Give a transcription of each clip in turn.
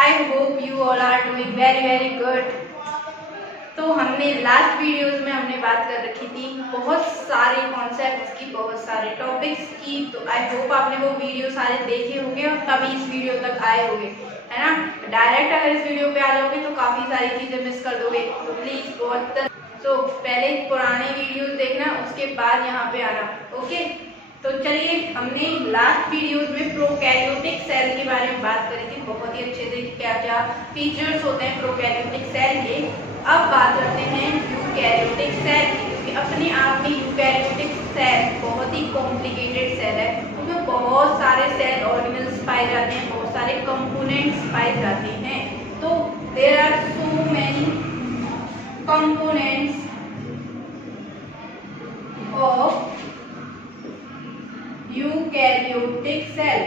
I hope you all are doing very good. तो हमने last videos में हमने बात कर रखी थी बहुत सारे कॉन्सेप्ट्स की, बहुत सारे टॉपिक्स की। तो आई होप आपने वो वीडियो सारे देखे होंगे और तभी इस वीडियो तक आए होंगे, है ना। डायरेक्ट अगर इस वीडियो पे आ जाओगे तो काफ़ी सारी चीज़ें मिस कर दोगे। तो प्लीज़ पहले पुराने वीडियोस देखना, उसके बाद यहाँ पे आना, ओके। तो चलिए, हमने लास्ट वीडियोस में प्रोकैरियोटिक सेल के बारे में बात करी थी बहुत ही अच्छे से, क्या क्या फीचर्स होते हैं प्रोकैरियोटिक सेल के। अब बात करते हैं यूकैरियोटिक सेल की, क्योंकि अपने आप में यूकैरियोटिक सेल बहुत ही कॉम्प्लिकेटेड सेल है। उसमें बहुत सारे सेल ऑर्गेनल्स पाए जाते हैं, बहुत सारे कंपोनेंट्स पाए जाते हैं। तो there are so many components of eukaryotic cell.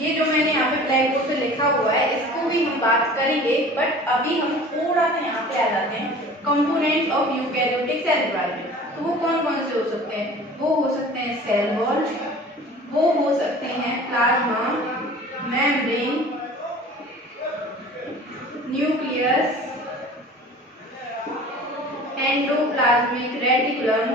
ये जो मैंने यहाँ पे ब्लैक बोर्ड पे लिखा हुआ है, इसको भी हम बात करेंगे, बट अभी हम थोड़ा सा यहाँ पे आ जाते हैं कंपोनेंट्स ऑफ यूकैरियोटिक सेल के बारे में। तो वो कौन कौन से हो सकते हैं? वो हो सकते हैं सेल वॉल, वो हो सकते हैं plasma membrane, nucleus, endoplasmic reticulum,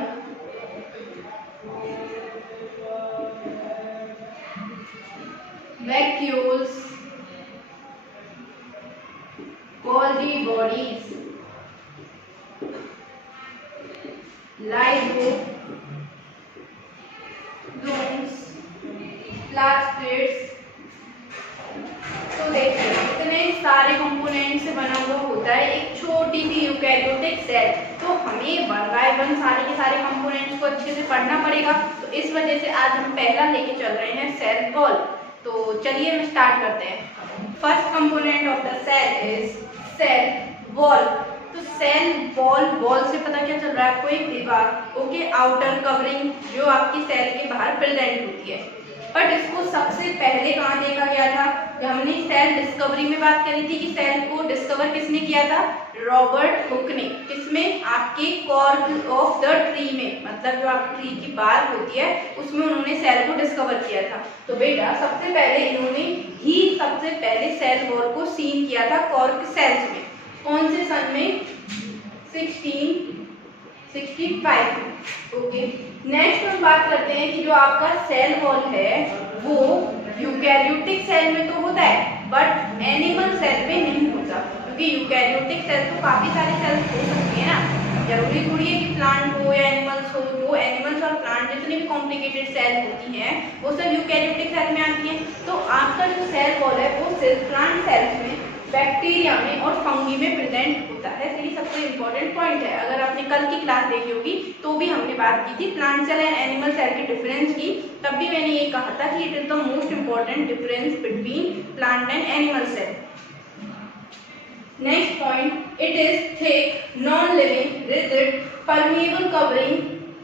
vacuoles, Golgi bodies, lysosomes, plastids. तो देखिए, इतने सारे कंपोनेंट से बना हुआ होता है एक छोटी सी यूकैरियोटिक सेल। तो हमें वन बाय वन सारे के सारे कंपोनेंट्स को अच्छे से पढ़ना पड़ेगा। तो इस वजह से आज हम पहला लेके चल रहे हैं सेल वॉल। तो चलिए हम स्टार्ट करते हैं। First component of the cell is cell wall. तो सेल वॉल से पता क्या चल रहा है आपको? एक दीवार, ओके, आउटर कवरिंग जो आपकी सेल के बाहर प्रेजेंट होती है। बट इसको सबसे पहले कहाँ देखा गया था? जब हमने सेल डिस्कवरी में बात करी थी कि सेल को डिस्कवर किसने किया था? रॉबर्ट हुक ने। किसमें? आपके कॉर्क ऑफ द ट्री में, मतलब जो आपकी ट्री की बार्क होती है उसमें उन्होंने सेल को डिस्कवर किया था। तो बेटा सबसे पहले इन्होंने ही सबसे पहले सेल वॉल को सीन किया था कॉर्क सेल्स में। कौन से सन में? 1665। ओके, नेक्स्ट हम बात करते हैं कि जो आपका सेल वॉल है वो यूकैरियोटिक सेल में तो होता है बट एनिमल सेल में नहीं होता, क्योंकि यूकैरियोटिक सेल तो काफी सारे सेल्स हो सकते हैं ना। जरूरी थोड़ी है कि प्लांट हो या एनिमल्स हो। जो एनिमल्स और प्लांट जितनी भी कॉम्प्लिकेटेड सेल होती हैं वो सब यूकैरियोटिक सेल में आती हैं। तो आपका जो सेल वॉल है वो सिर्फ प्लांट सेल्स में, बैक्टीरिया में और फंगी में प्रेजेंट होता है। तो ये सबसे इम्पोर्टेंट पॉइंट है। अगर आपने कल की क्लास देखी होगी तो भी हमने बात की थी plant cell and animal cell के डिफरेंस की। तब भी मैंने ये कहा था कि it is the most important difference between plant and animal cell. Next point, it is thick non living rigid permeable covering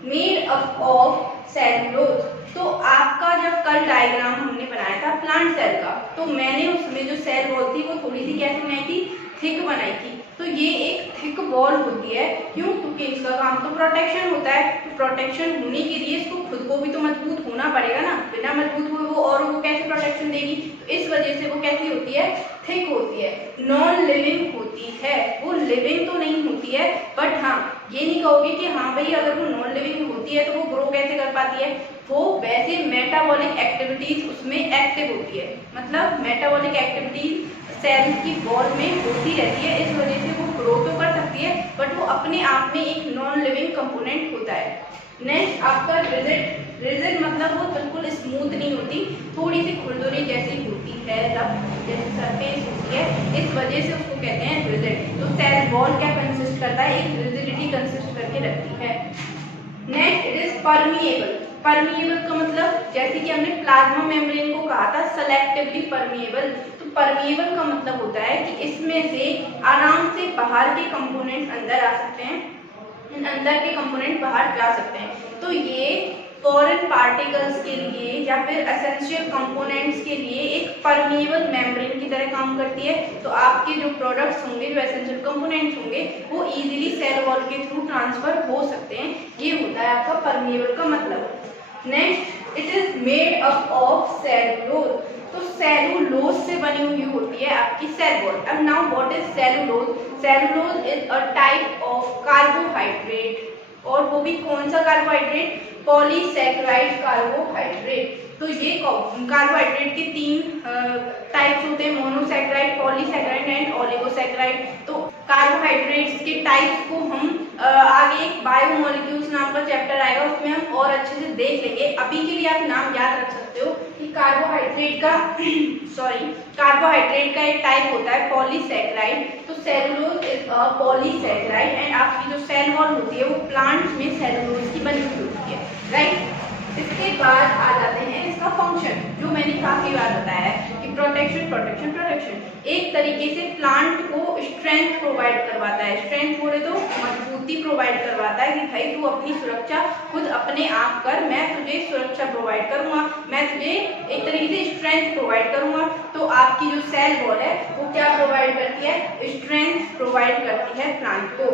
made up of cellulose. तो आपका जब कल डायग्राम हमने बनाया था प्लांट सेल का, तो मैंने उसमें जो सेल वॉल थी वो थोड़ी सी कैसे बनाई थी? थिक बनाई थी। तो ये एक थिक वॉल होती है। क्यों? क्योंकि इसका काम तो प्रोटेक्शन होता है। तो प्रोटेक्शन होने के लिए इसको खुद को भी तो मजबूत होना पड़ेगा ना। बिना मजबूत हुए वो औरों को कैसे प्रोटेक्शन देगी? तो इस वजह से वो कैसी होती है? थिक होती है, नॉन लिविंग होती है। वो लिविंग तो नहीं होती है, बट हाँ ये नहीं कहोगे कि हाँ भाई अगर वो नॉन लिविंग होती है तो वो ग्रो कैसे कर पाती है? वो वैसे मेटाबॉलिक एक्टिविटीज उसमें एक्टिव होती है। मतलब मेटाबॉलिक एक्टिविटीज सेल की वॉल में होती रहती है, इस वजह से वो ग्रो तो कर सकती है बट वो अपने आप में एक नॉन लिविंग कंपोनेंट होता है। नेक्स्ट आपका रिजिड मतलब वो बिल्कुल स्मूथ नहीं होती, थोड़ी सी खुरदुरी जैसी होती है, रफ जैसी सरफेस होती है, इस वजह से उसको कहते हैं रिजिड। तो सेल वॉल क्या कंसिस्ट करता है? एक रिजिडिटी कंसिस्ट करके रखती है। Next it is permeable. Permeable का मतलब जैसे कि हमने प्लाज्मा मेम्ब्रेन को कहा था सेलेक्टिवली परमिएबल। तो परमिएबल का मतलब होता है कि इसमें से आराम से बाहर के कंपोनेंट्स अंदर आ सकते हैं, अंदर के कंपोनेंट बाहर जा सकते हैं। तो ये फॉरेन पार्टिकल्स के लिए या फिर एसेंशियल कंपोनेंट्स के लिए एक परमिएबल मेम्ब्रेन की तरह काम करती है। तो आपके जो प्रोडक्ट्स होंगे, जो एसेंशियल कंपोनेंट्स होंगे, वो इजीली सेल वॉल के थ्रू ट्रांसफर हो सकते हैं। ये होता है आपका परमिएबल का मतलब। Next it is made up of cellulose. तो सेलुलोज से बनी हुई होती है आपकी सेल वॉल। अब now what is cellulose? Cellulose is a type of carbohydrate, और वो भी कौन सा कार्बोहाइड्रेट? Polysaccharide carbohydrate. तो ये कार्बोहाइड्रेट के 3 टाइप्स होते हैं, मोनोसैकेराइड, पॉलीसैकेराइड एंड ओलिगोसैकेराइड। तो कार्बोहाइड्रेट्स के टाइप्स को हम आगे एक बायोमोलिक्यूल्स नाम का चैप्टर आएगा, उसमें हम और अच्छे से देख लेंगे। अभी के लिए आप नाम याद रख सकते हो कि कार्बोहाइड्रेट का एक टाइप होता है पॉलीसैकेराइड। तो cellulose is a polysaccharide and आपकी जो सेल वॉल होती है वो प्लांट्स में सेलुलोज की बनी हुई होती है, राइट। इसके बाद आ जाते हैं इसका फंक्शन, जो मैंने काफी बार बताया है कि प्रोटेक्शन प्रोटेक्शन प्रोटेक्शन एक तरीके से प्लांट को स्ट्रेंथ प्रोवाइड करवाता है। स्ट्रेंथ बोले तो मजबूती प्रोवाइड करवाता है कि भाई तू अपनी सुरक्षा खुद अपने आप कर, मैं तुझे सुरक्षा प्रोवाइड करूंगा, मैं तुझे एक तरीके से स्ट्रेंथ प्रोवाइड करूंगा। तो आपकी जो सेल वॉल है वो क्या प्रोवाइड करती है? स्ट्रेंथ प्रोवाइड करती है प्लांट को।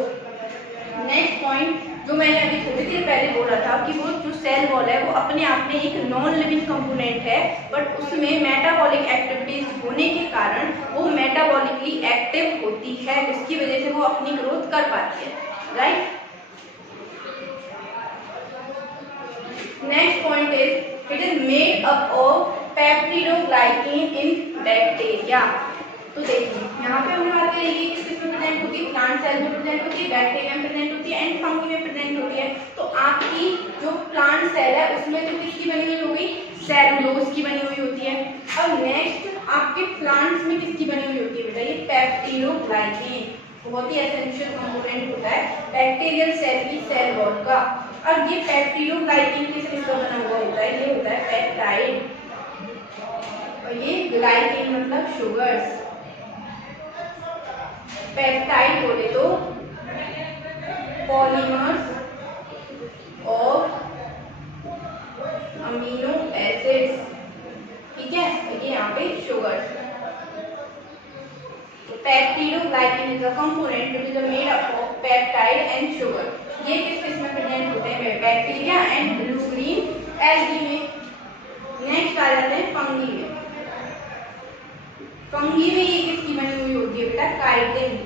नेक्स्ट पॉइंट जो मैंने अभी थोड़ी देर पहले बोला था कि वो जो सेल वॉल है वो अपने आप में एक नॉन लिविंग कंपोनेंट है, बट उसमें मेटाबॉलिक एक्टिविटीज होने के कारण वो मेटाबॉलिकली एक्टिव होती है, जिसकी वजह से वो अपनी ग्रोथ कर पाती है, right. Next point is it is made up of peptidoglycan in bacteria. तो देखिए यहाँ पे हमने बात करी कि किस में प्रेजेंट होती है? प्लांट सेल में प्रेजेंट होती है, बैक्टीरिया में प्रेजेंट होती है एंड फंगी में प्रेजेंट होती है। तो आपकी जो प्लांट सेल है उसमें तो किसकी बनी हुई होगी? सेलुलोज की बनी हुई होती है। अब नेक्स्ट आपके प्लांट्स में किसकी बनी हुई होती है बेटा? ये पेप्टिडोग्लाइकेन, बहुत ही एसेंशियल कंपोनेंट होता है बैक्टीरियल सेल की सेल वॉल का। अब ये पेप्टिडोग्लाइकेन किसका बना हुआ होता है? ये होता है पेप्टाइड, और ये ग्लाइकेन मतलब शुगर्स। पेप्टाइड बोले तो पॉलीमर्स ऑफ अमीनो एसिड्स, ठीक है, ये यहाँ पे sugars. Peptidoglycan is a component which is made up of peptide and sugar. ये किस में प्रेजेंट होते हैं? Bacteria and blue green algae में। नेक्स्ट आ जाते हैं फंगी में। फंगी में ये किसकी बनी हुई होती है बेटा? काइटिन।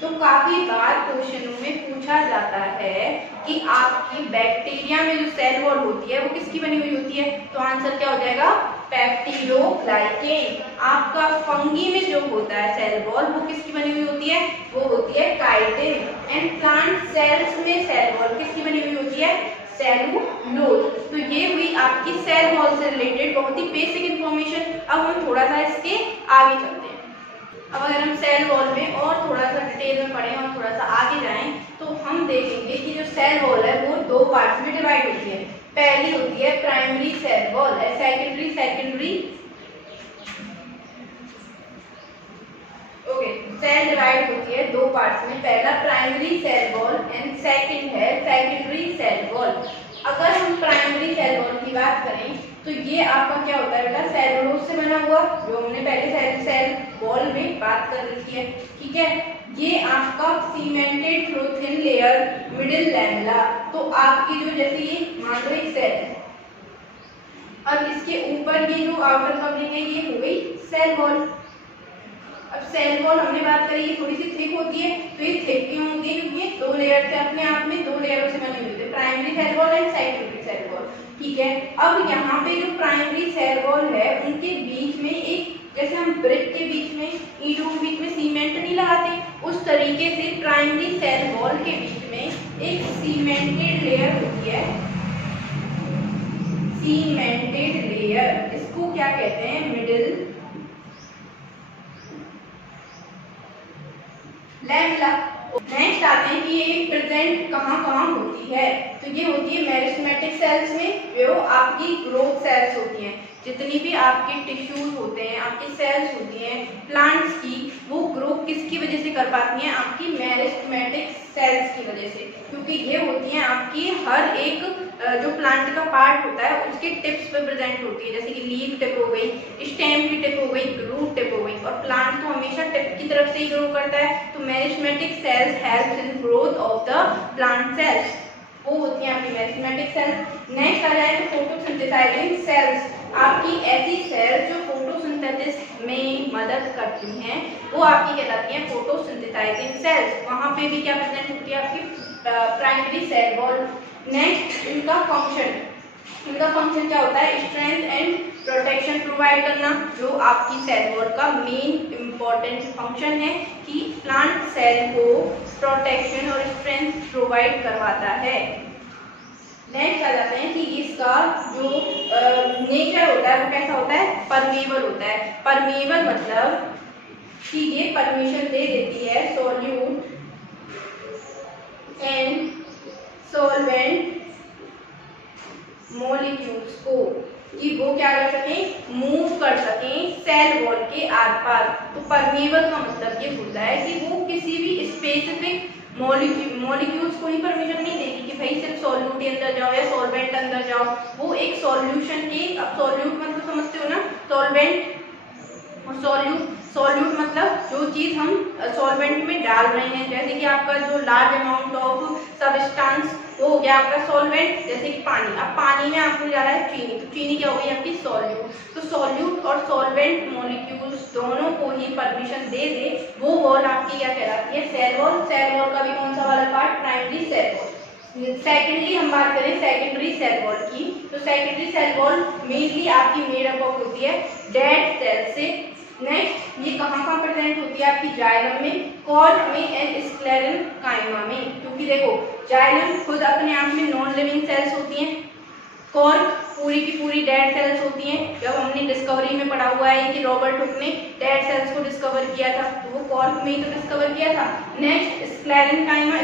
तो काफी बार क्वेश्चनों में पूछा जाता है कि आपकी बैक्टीरिया में जो सेल वॉल होती है वो किसकी बनी हुई होती है? तो आंसर क्या हो जाएगा? पेप्टिडोग्लाइकेन। आपका फंगी में जो होता है सेल वॉल वो किसकी बनी हुई होती है? वो होती है काइटिन। एंड प्लांट सेल्स में सेल वॉल किसकी बनी हुई होती है? सेलुलोज। तो ये हुई आपकी सेल वॉल से रिलेटेड बहुत ही बेसिक इंफॉर्मेशन। अब हम थोड़ा सा इसके आगे चलते हैं। अब अगर हम सेल वॉल में और थोड़ा सा डिटेल में पढ़ें और थोड़ा सा आगे जाएं तो हम देखेंगे कि जो सेल वॉल है वो 2 पार्ट्स में डिवाइड होती है। पहली होती है primary cell wall, secondary okay. Cell divide होती है 2 पार्ट्स में, पहला primary cell wall and second है सेकेंडरी सेल वॉल। अगर हम प्राइमरी सेल वॉल की बात करें तो ये आपका क्या होता है बेटा? सेलुलोज से बना हुआ, जो हमने पहले सेल वॉल में बात कर रखी है, ठीक है। ये आपका cemented through thin layer middle lamella. तो आपकी जो जैसे ये मान लो एक सेल है, अब इसके ऊपर ये जो आउटर कवरिंग है ये हो गई सेल वॉल। अब सेल वॉल हमने बात करी ये थोड़ी सी थिक होती है, तो ये थिक क्यों होती है? क्योंकि ये 2 लेयर से अपने आप में 2 लेयरों से बनी हुई होती है, primary cell wall and secondary cell wall, ठीक है। अब यहाँ पे जो प्राइमरी सेल वॉल है उनके बीच में एक, जैसे हम ब्रिक के बीच में, ईंटों के बीच में सीमेंट नहीं लगाते, उस तरीके से प्राइमरी सेल वॉल के बीच में एक सीमेंटेड लेयर होती है, सीमेंटेड लेयर। इसको क्या कहते हैं? Middle lamella. नेक्स्ट आते हैं कि ये प्रेजेंट कहाँ होती है? तो ये होती है मेरिस्टेमेटिक सेल्स में, जो आपकी ग्रोथ सेल्स होती हैं। जितनी भी आपके टिश्यूज होते हैं, आपकी सेल्स होती हैं प्लांट्स की, वो ग्रो किसकी वजह से कर पाती हैं? आपकी मेरिस्टेमेटिक सेल्स की वजह से, क्योंकि ये होती हैं आपकी हर एक जो प्लांट का पार्ट होता है उसके टिप्स पे प्रेजेंट होती है, जैसे कि लीफ टिप हो गई, स्टेम की टिप हो गई, रूट टिप हो गई। और प्लांट तो हमेशा टिप की तरफ से ही ग्रो करता है, तो meristematic cells helps in growth of the plant cells. वो होती हैं आपकी मेरिस्टेमेटिक सेल्स। नेक्स्ट आ जाए तो फोटोसिंथेसाइजिंग सेल्स, आपकी ऐसी सेल्स जो फोटोसिंथेसिस में मदद करती हैं वो आपकी कहलाती हैं फोटोसिंथेसाइजिंग सेल्स। वहाँ पे भी क्या प्रेजेंट होती है आपकी प्राइमरी सेल वॉल। नेक्स्ट इनका फंक्शन क्या होता है, स्ट्रेंथ एंड प्रोटेक्शन प्रोवाइड करना, जो आपकी सेल वॉल का मेन इंपॉर्टेंट फंक्शन है कि प्लांट सेल को प्रोटेक्शन और स्ट्रेंथ प्रोवाइड करवाता है। नेक्स्ट आ जाते हैं कि इसका जो नेचर होता है वो कैसा होता है, परमेबल होता है। परमेबल मतलब कि ये परमिशन दे देती है सॉल्यूट एंड सॉल्वेंट मॉलिक्यूल्स को कि वो क्या कर सकें, मूव कर सकें सेल वॉल के आर पार। तो परमेबल का मतलब ये होता है कि वो किसी भी स्पेसिफिक मॉलिक्यूल्स को ही परमिशन नहीं देगी कि भाई सिर्फ सॉल्यूट के अंदर जाओ या सॉल्वेंट अंदर जाओ। वो एक सॉल्यूशन के, अब सॉल्यूट मतलब समझते हो ना, सॉल्वेंट और सॉल्यूट मतलब जो चीज हम सॉल्वेंट में डाल रहे हैं, जैसे कि आपका जो लार्ज अमाउंट ऑफ सबस्टेंस वो हो गया आपका सॉल्वेंट, जैसे कि पानी। अब पानी में आपको जा रहा है चीनी, तो चीनी क्या हो गई आपकी सॉल्यूट। तो सॉल्यूट और सॉल्वेंट मॉलिक्यूल्स दोनों को ही परमिशन दे दे वो वॉल आपकी क्या कहलाती है, सेल वॉल। सेल वॉल का भी कौन सा वाला part, primary cell wall. Secondary हम बात करें सेकेंडरी सेल वॉल की, तो सेकेंडरी सेल वॉल मेनली आपकी मेड अप ऑफ होती है डेड सेल से। नेक्स्ट ये कहाँ प्रेजेंट होती है आपकी जाइलम में, कॉर्क में एंड स्क्लेरेनकाइमा में। क्योंकि देखो जाइलम खुद अपने आप में नॉन लिविंग सेल्स होती हैं, कॉर्क पूरी की पूरी डेड सेल्स होती हैं। जब हमने डिस्कवरी में पढ़ा हुआ है कि रॉबर्ट हुक ने डेड सेल्स को डिस्कवर किया था, तो वो कॉर्क में ही तो डिस्कवर किया था। नेक्स्ट स्क्लेरेनकाइमा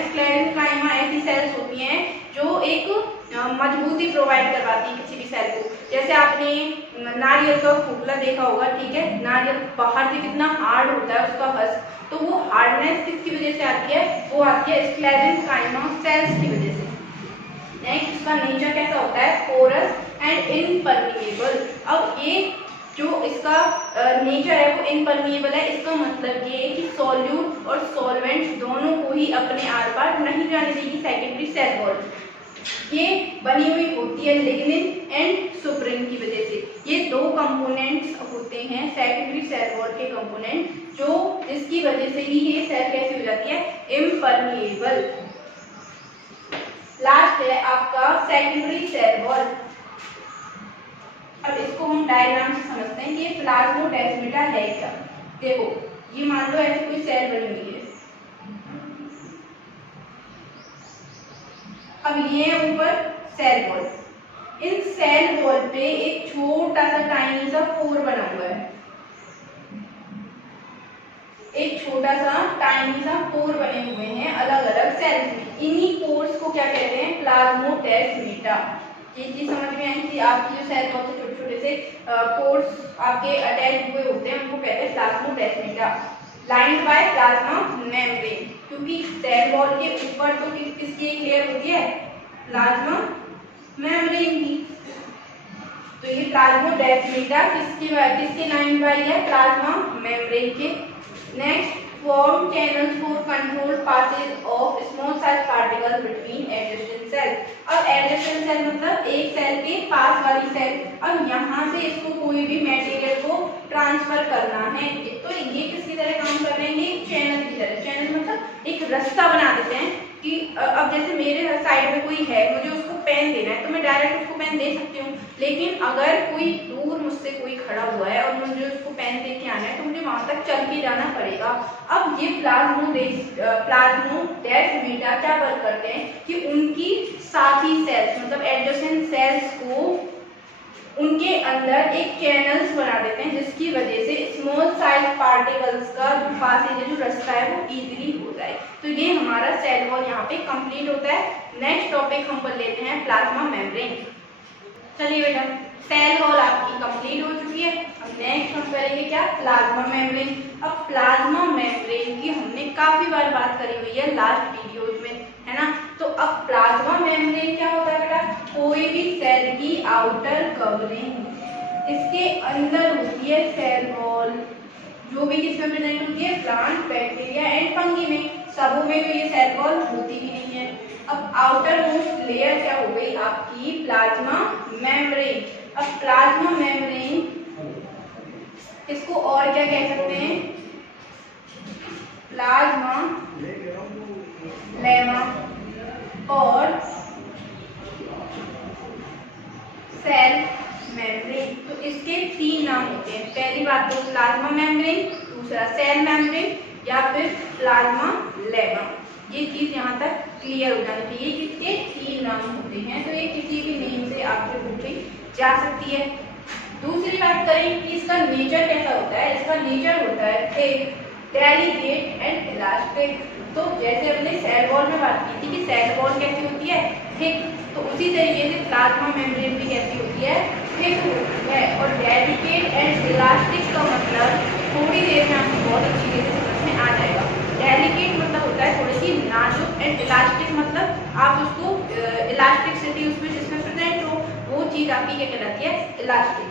ऐसी सेल्स होती हैं जो एक मजबूती प्रोवाइड करवाती है किसी भी सेल को। जैसे आपने नारियल का खोखला देखा होगा, ठीक है, नारियल बाहर से कितना हार्ड होता है उसका हस्क, तो वो हार्डनेस किसकी वजह से आती है, वो आती है स्क्लेरेनकाइमा सेल्स की वजह से। नेक्स्ट इसका नेचर कैसा होता है, पोरस एंड इनपर्मिएबल। अब ये जो इसका नेचर है वो इनपर्मिएबल है, इसका मतलब ये है कि सॉल्यूट और सॉल्वेंट दोनों को ही अपने आर पार नहीं जाने देगी सेकेंडरी सेल वॉल। ये बनी हुई होती है लिग्निन एंड सुप्रिन की वजह से। ये दो कंपोनेंट्स होते हैं सेकेंडरी सेल वॉल के कंपोनेंट, जो जिसकी वजह से ही ये सेल कैसी हो जाती है, इम्परमिएबल। लास्ट है आपका सेकेंडरी सेल वॉल। अब इसको हम डायग्राम से समझते हैं कि ये प्लाज्मोडेस्माटा है क्या। देखो ये मान लो ऐसी कोई सेल बनी हुई है, अब ये ऊपर सेल वॉल, इन सेल वॉल पे एक छोटा सा टाइनी सा पोर बना हुआ है, एक छोटा सा टाइनी सा पोर बने हुए हैं अलग अलग सेल्स में। इन्हीं पोर्स को क्या कहते हैं, प्लाज्मोडेस्माटा। ये चीज समझ में आई कि आपकी जो सेल वॉल से छोटे छोटे से पोर्स आपके अटैच हुए होते हैं उनको कहते हैं plasmodesmata. Lined by plasma membrane, क्योंकि सेल वॉल के ऊपर तो किसकी एक लेयर होती है, प्लाज्मा मेम्ब्रेन की। तो ये प्लाज्मोडेस्माटा किसके लाइन बाय है, प्लाज्मा मेम्ब्रेन के। Next form channels for control passage of small size particles between adjacent cell. अब एडजेसेंट सेल मतलब एक सेल के पास वाली सेल, अब यहाँ से इसको कोई भी मटेरियल को ट्रांसफर करना है, तो ये किसकी तरह काम कर रहे हैं, ये चैनल की तरह। चैनल मतलब एक रास्ता बना देते हैं कि अब जैसे मेरे साइड में कोई है, मुझे उसको पेन देना है तो मैं डायरेक्ट उसको पेन दे सकती हूँ, लेकिन अगर कोई दूर मुझसे कोई खड़ा हुआ है और मुझे उसको पेन दे के आना है तो मुझे वहां तक चल के जाना पड़ेगा। अब ये प्लाज्मोडेस्माटा क्या वर्क करते हैं कि उनकी साथी सेल्स मतलब एडजेसेंट सेल्स को उनके अंदर एक चैनल्स बना देते हैं, जिसकी वजह से स्मॉल साइज पार्टिकल्स का जो पासेज है, जो रास्ता है वो इजीली हो जाए। तो ये हमारा सेल वॉल यहाँ पे कंप्लीट होता है। नेक्स्ट टॉपिक हम कर लेते हैं प्लाज्मा मेम्ब्रेन। चलिए बेटा, सेल वॉल आपकी कंप्लीट हो चुकी है। अब नेक्स्ट हम करेंगे क्या, प्लाज्मा मेम्ब्रेन। अब प्लाज्मा मेम्ब्रेन की हमने काफी बार बात करी हुई है लास्ट वीडियोज में, है ना। तो अब प्लाज्मा मेम्ब्रेन क्या होता है बेटा, कोई भी सेल की आउटर कवरिंग, इसके अंदर होती है सेल वॉल, जो भी किसमें प्रेजेंट होती है, प्लांट, बैक्टीरिया एंड फंगी में। सबों में तो ये सेल वॉल होती भी नहीं है। अब आउटर मोस्ट लेयर क्या हो गई आपकी प्लाज्मा मेम्ब्रेन। अब प्लाज्मा मेम्ब्रेन इसको और क्या कह सकते हैं, प्लाज्मा लेमा और सेल मेम्ब्रेन। तो इसके 3 नाम होते हैं, पहली बात तो प्लाज्मा मेम्ब्रेन, दूसरा सेल मेम्ब्रेन या फिर प्लाज्मा लेमा। ये चीज यहाँ तक क्लियर हो जानी चाहिए कि इसके 3 नाम होते हैं। तो ये किसी भी नेम से आपसे पूछी जा सकती है। दूसरी बात करें कि इसका नेचर कैसा होता है। इसका नेचर होता है थिक, डेलिकेट एंड इलास्टिक। तो जैसे हमने सेल वॉल में बात की थी कि सेल वॉल कैसी होती है, थिक, तो उसी तरीके से प्लाज्मा मेम्ब्रेन भी कैसी होती है, थिक होती है। और डेलिकेट एंड इलास्टिक का मतलब थोड़ी देर में आपको बहुत अच्छी तरीके से समझ में आ जाएगा। डेलिकेट मतलब होता है थोड़ी सी नाजुक, एंड इलास्टिक मतलब आप उसको इलास्टिसिटी उसमें जिसमें प्रेजेंट हो वो चीज आपकी क्या कहलाती है, इलास्टिक।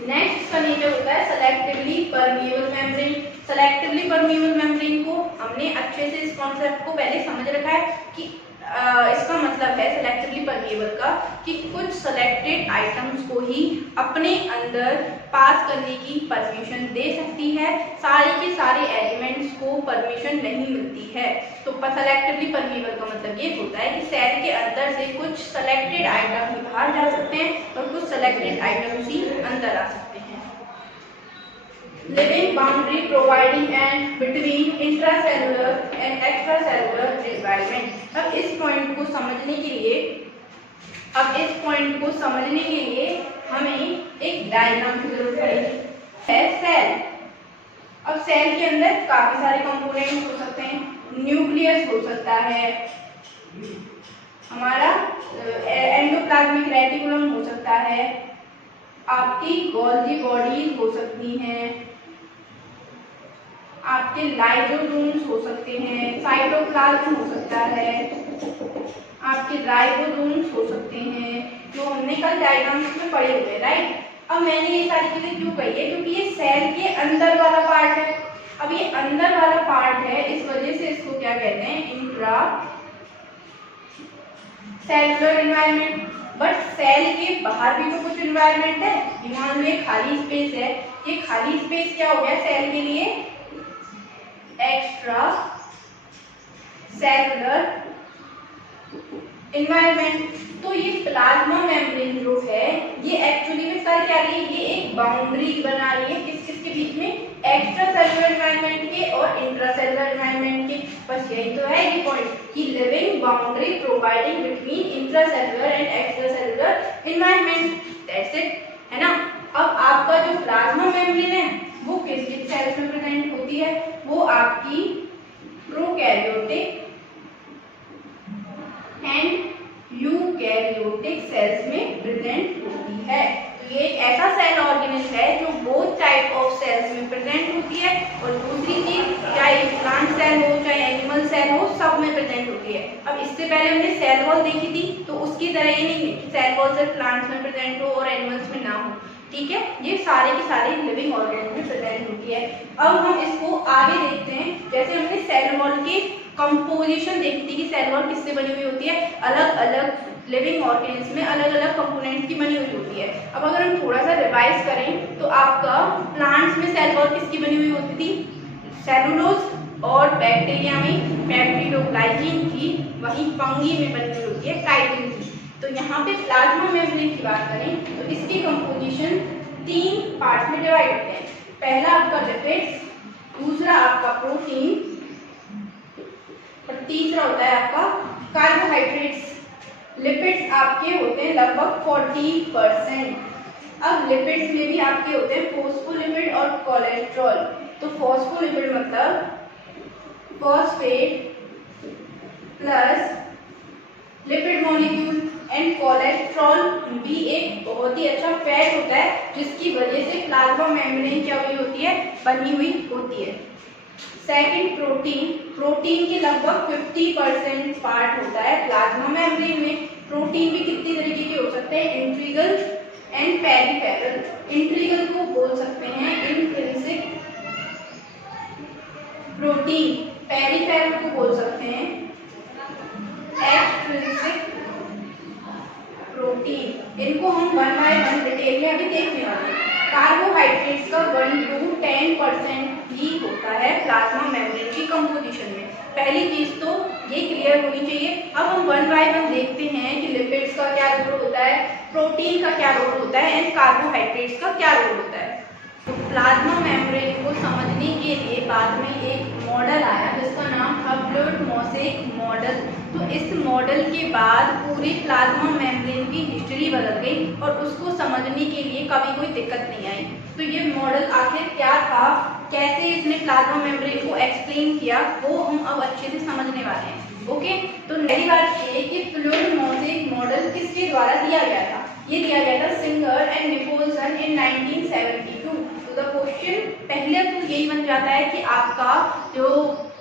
नेक्स्ट इसका नेचर होता है selectively permeable membrane. Selectively permeable membrane को हमने अच्छे से इस कॉन्सेप्ट को पहले समझ रखा है कि इसका मतलब है सेलेक्टिवली परमिएबल का कि कुछ सेलेक्टेड आइटम्स को ही अपने अंदर पास करने की परमिशन दे सकती है, सारे के सारे एलिमेंट्स को परमिशन नहीं मिलती है। तो सेलेक्टिवली परमिएबल का मतलब ये होता है कि सेल के अंदर से कुछ सेलेक्टेड आइटम ही बाहर जा सकते हैं और कुछ सेलेक्टेड आइटम्स ही अंदर आ सकते हैं। Living boundary providing and between intracellular and extracellular environment। अब इस पॉइंट को समझने के लिए हमें एक डायग्राम की जरूरत पड़ेगी। है सेल। अब सेल के अंदर काफी सारे कंपोनेंट्स हो सकते हैं, न्यूक्लियस हो सकता है, हमारा एंडोप्लाज्मिक रेटिकुलम हो सकता है, आपकी गोल्गी बॉडीज हो सकती हैं, आपके लाइसोसोम्स हो सकते हैं, साइटोप्लाज्म हो सकता है, आपके राइबोसोम्स हो सकते हैं, जो हमने कल डायग्राम्स में पढ़े हुए, राइट। अब मैंने ये सारी चीजें क्यों कही है, क्योंकि ये सेल के अंदर वाला पार्ट है। अब ये अंदर वाला पार्ट है, इस वजह से इसको क्या कहते हैं, intra cellular environment. But cell के बाहर भी तो कुछ एनवायरनमेंट है। मान लो ये खाली स्पेस है, ये खाली स्पेस क्या हो गया सेल के लिए, एक्स्ट्रा सेलुलर एनवायरनमेंट। तो ये प्लाज्मा मेम्ब्रेन जो है ये एक्चुअली में कर क्या रही है, ये एक बाउंड्री बना रही है किस किस के बीच में, एक्स्ट्रा सेलुलर एनवायरनमेंट के और इंट्रा सेलुलर एनवायरनमेंट के। बस यही तो है ये पॉइंट कि living boundary providing between intra cellular and extra cellular environment, that's it, है ना। अब आपका जो प्लाज्मा मेम्ब्रेन है वो किस किस सेल्स में प्रेजेंट होती है, वो आपकी प्रोकैरियोटिक एंड यूकैरियोटिक सेल्स में प्रेजेंट होती है। तो ये एक ऐसा सेल ऑर्गेनिज्म है जो बोथ टाइप ऑफ सेल्स में प्रेजेंट होती है। और दूसरी चीज, चाहे प्लांट सेल हो चाहे एनिमल सेल हो, सब में प्रेजेंट होती है। अब इससे पहले हमने सेल वॉल देखी थी, तो उसकी तरह ये नहीं है कि सेल वॉल सिर्फ प्लांट्स में प्रेजेंट हो और एनिमल्स में ना हो, ठीक है। ये सारे की सारी लिविंग ऑर्गेनिज्म में प्रेजेंट होती है। अब हम इसको आगे देखते हैं। जैसे हमने सेल वॉल की कंपोजिशन देखी थी कि सेल वॉल किससे बनी हुई होती है, अलग अलग लिविंग ऑर्गेनिज्म में अलग अलग कंपोनेंट्स की बनी हुई होती है। अब अगर हम थोड़ा सा रिवाइज करें तो आपका प्लांट्स में सेल वॉल किसकी बनी हुई होती थी, सेलुलोज, और बैक्टीरिया में पेप्टिडोग्लाइसिन की, वहीं फंगी में बनी हुई होती है काइटिन की। तो यहाँ पे प्लाज्मा मेम्ब्रेन की बात करें तो इसकी कंपोजिशन 3 पार्ट में डिवाइड होते हैं। पहला आपका लिपिड्स, दूसरा आपका प्रोटीन और तीसरा होता है आपका कार्बोहाइड्रेट्स। लिपिड्स आपके होते हैं लगभग 40%। अब लिपिड्स में भी आपके होते हैं फॉस्फोलिपिड और कोलेस्ट्रॉल। तो फॉस्फोलिपिड मतलब phosphate plus lipid molecule, and cholesterol भी एक बहुत ही अच्छा फैट होता है जिसकी वजह से प्लाज्मा मेम्ब्रेन क्या हुई होती है, बनी हुई होती है। सेकंड प्रोटीन, प्रोटीन के लगभग 50% पार्ट होता है प्लाज्मा मेम्ब्रेन में। प्रोटीन भी कितनी तरीके के हो सकते हैं, इंट्रीगल एंड पेरिफेरल। इंट्रीगल को बोल सकते हैं इंट्रिंसिक प्रोटीन, पेरिफेरल को बोल सकते हैं वन बाय वन डिटेल में अभी देखने वाले हैं। कार्बोहाइड्रेट्स का 1 to 10% ही होता है प्लाज्मा मेम्ब्रेन की कंपोजिशन में। पहली चीज तो ये क्लियर होनी चाहिए। अब हम वन बाय वन देखते हैं कि लिपिड्स का क्या रोल होता है, प्रोटीन का क्या रोल होता है एंड कार्बोहाइड्रेट्स का क्या रोल होता है। तो प्लाज्मा मेम्ब्रेन को समझने के लिए बाद में एक मॉडल आया जिसका नाम था फ्लूइड मोज़ेक मॉडल। तो इस मॉडल के बाद पूरी प्लाज्मा मेम्ब्रेन की हिस्ट्री बदल गई और उसको समझने के लिए कभी कोई दिक्कत नहीं आई। तो ये मॉडल आखिर क्या था, कैसे इसने प्लाज्मा मेम्ब्रेन को एक्सप्लेन किया, वो हम अब अच्छे से समझने वाले हैं। ओके, तो नई बात ये कि फ्लूइड मोज़ेक मॉडल किसके द्वारा दिया गया था? ये दिया गया था सिंगर एंड निकोलसन इन 1972। तो द क्वेश्चन पहले तो यही बन जाता है कि आपका जो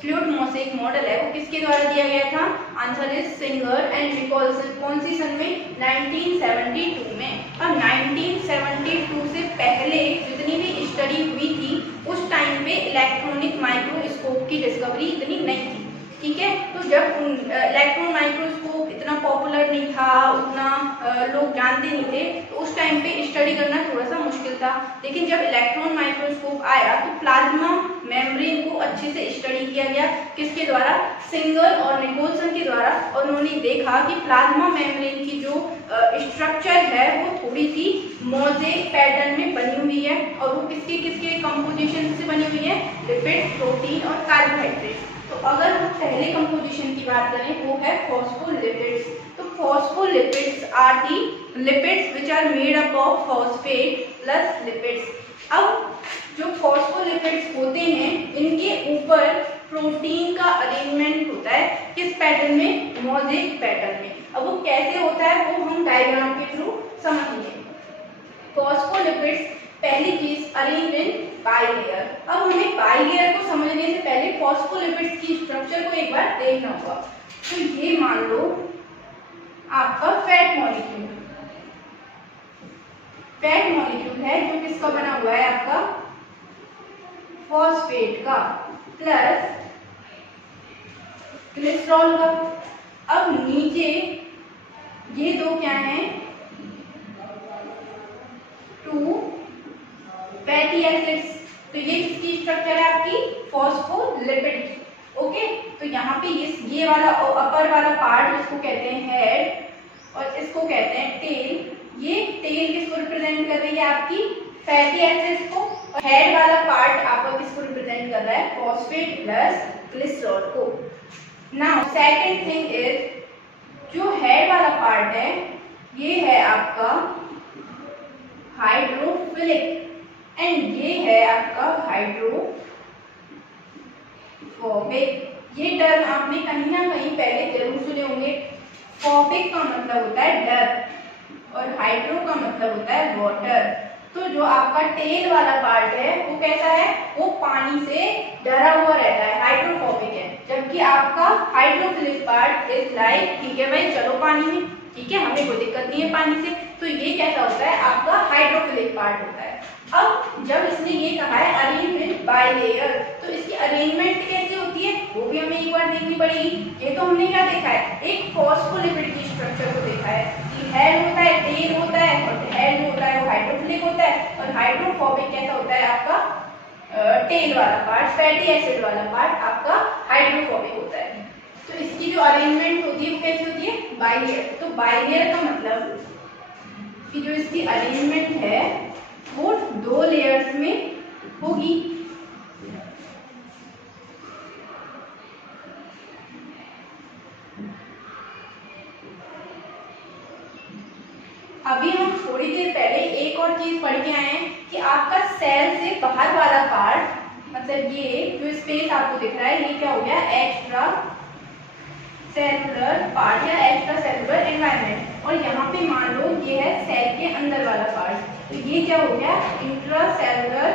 फ्लूइड मोज़ेक मॉडल है वो किसके द्वारा दिया गया था? Answer is Singer and Nicolson. कौन सी सन में? 1972 में। अब 1972 से पहले जितनी भी स्टडी हुई थी उस टाइम पे इलेक्ट्रॉनिक माइक्रोस्कोप की डिस्कवरी इतनी नहीं थी। ठीक है, तो जब इलेक्ट्रॉन माइक्रोस्कोप इतना पॉपुलर नहीं था, उतना लोग जानते नहीं थे, तो उस टाइम पे स्टडी करना थोड़ा सा मुश्किल था। लेकिन जब इलेक्ट्रॉन माइक्रोस्कोप आया तो प्लाज्मा मेम्ब्रेन को अच्छे से स्टडी किया गया। किसके द्वारा? सिंगर और निकोलसन के द्वारा। और उन्होंने देखा कि प्लाज्मा मेम्ब्रेन की जो स्ट्रक्चर है वो थोड़ी सी मोज़ेक पैटर्न में बनी हुई है और वो किसके किसके कंपोजिशन से बनी हुई है? लिपिड, प्रोटीन और कार्बोहाइड्रेट। तो अगर हम पहले कंपोजिशन की बात करें वो है फॉस्फोलिपिड्स। तो phospholipids are the lipids which are made up of phosphate plus lipids. अब जो फॉस्फोलिपिड्स होते हैं इनके ऊपर प्रोटीन का अरेंजमेंट होता है। किस पैटर्न में? मोज़ेक पैटर्न में। अब वो कैसे होता है वो हम डायग्राम के थ्रू समझेंगे। फॉस्फोलिपिड्स पहली चीज अरेंज इन बाइलेयर। अब हमें बाइलेयर को समझने से पहले फॉस्फोलिपिड्स की स्ट्रक्चर को एक बार देखना होगा। तो ये मान लो आपका फैट मॉलिक्यूल है जो किसका बना हुआ है? आपका फॉस्फेट का प्लस ग्लिसरॉल का। अब नीचे ये दो क्या हैं? 2 फैटी एसिड्स। तो ये किसकी स्ट्रक्चर है? आपकी फॉस्फोलिपिड की। ओके, तो यहाँ पे ये वाला अपर वाला पार्ट इसको कहते हैं हेड और इसको कहते हैं टेल। ये टेल किसको रिप्रेजेंट कर रही है? आपकी फैटी एसिड्स को। और हेड वाला पार्ट आपका किसको रिप्रेजेंट कर रहा है? फॉस्फेट प्लस ग्लिसरॉल को। नाउ सेकंड थिंग इज जो हेड वाला पार्ट है ये है आपका हाइड्रोफिलिक एंड ये है आपका हाइड्रोफोबिक। ये टर्म आपने कहीं ना कहीं पहले जरूर सुने होंगे। फोबिक का मतलब होता है डर और हाइड्रो का मतलब होता है वाटर। तो जो आपका टेल वाला पार्ट है वो कैसा है? वो पानी से डरा हुआ रहता है, हाइड्रोफोबिक है। जबकि आपका हाइड्रोफिलिक पार्ट इज लाइक ठीक है भाई चलो पानी में, ठीक है हमें कोई दिक्कत नहीं है पानी से। तो ये कैसा होता है? आपका हाइड्रोफिलिक पार्ट होता है। अब जब इसने ये कहा है अरेंजमेंट बाय लेयर, तो इसकी अरेंजमेंट कैसे होती है वो भी हमें एक बार देखनी पड़ेगी। ये तो हमने क्या देखा है? एक फॉस्फोलिपिड की स्ट्रक्चर को देखा है कि हेड होता है, टेल होता है और हेड जो होता है वो हाइड्रोफिलिक होता है और हाइड्रोफोबिक कैसा होता है? आपका टेल वाला पार्ट, फैटी एसिड वाला पार्ट आपका हाइड्रोफोबिक होता है। तो इसकी जो अरेंजमेंट होती है वो कैसी होती है? By layer. तो बाय लेयर का मतलब कि जो इसकी अरेंजमेंट है वो 2 लेयर्स में होगी। अभी हम थोड़ी देर पहले एक और चीज पढ़ के आए हैं कि आपका सेल से बाहर वाला पार्ट, मतलब ये जो स्पेस आपको दिख रहा है ये क्या हो गया? एक्स्ट्रा सेलुलर पार्ट या एक्स्ट्रा सेलुलर एनवायरनमेंट। और यहाँ पे मान लो ये है सेल के अंदर वाला पार्ट, तो ये क्या हो गया? Intra cellular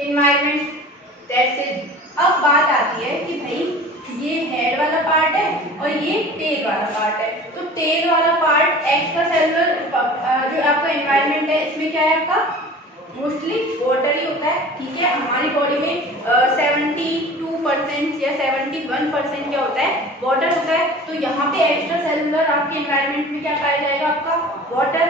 environment. That's it. अब बात आती है कि भाई ये हेड वाला पार्ट है और ये टेल वाला पार्ट है। तो टेल वाला पार्ट एक्स्ट्रा सेलुलर जो आपका एनवायरनमेंट है इसमें क्या है? आपका मोस्टली वाटर ही होता है। ठीक है, हमारी बॉडी में 72% या 71% क्या होता है? वाटर होता है। तो यहाँ पे एक्स्ट्रा सेलुलर आपके एनवायरनमेंट में क्या पाया जाएगा? आपका वाटर।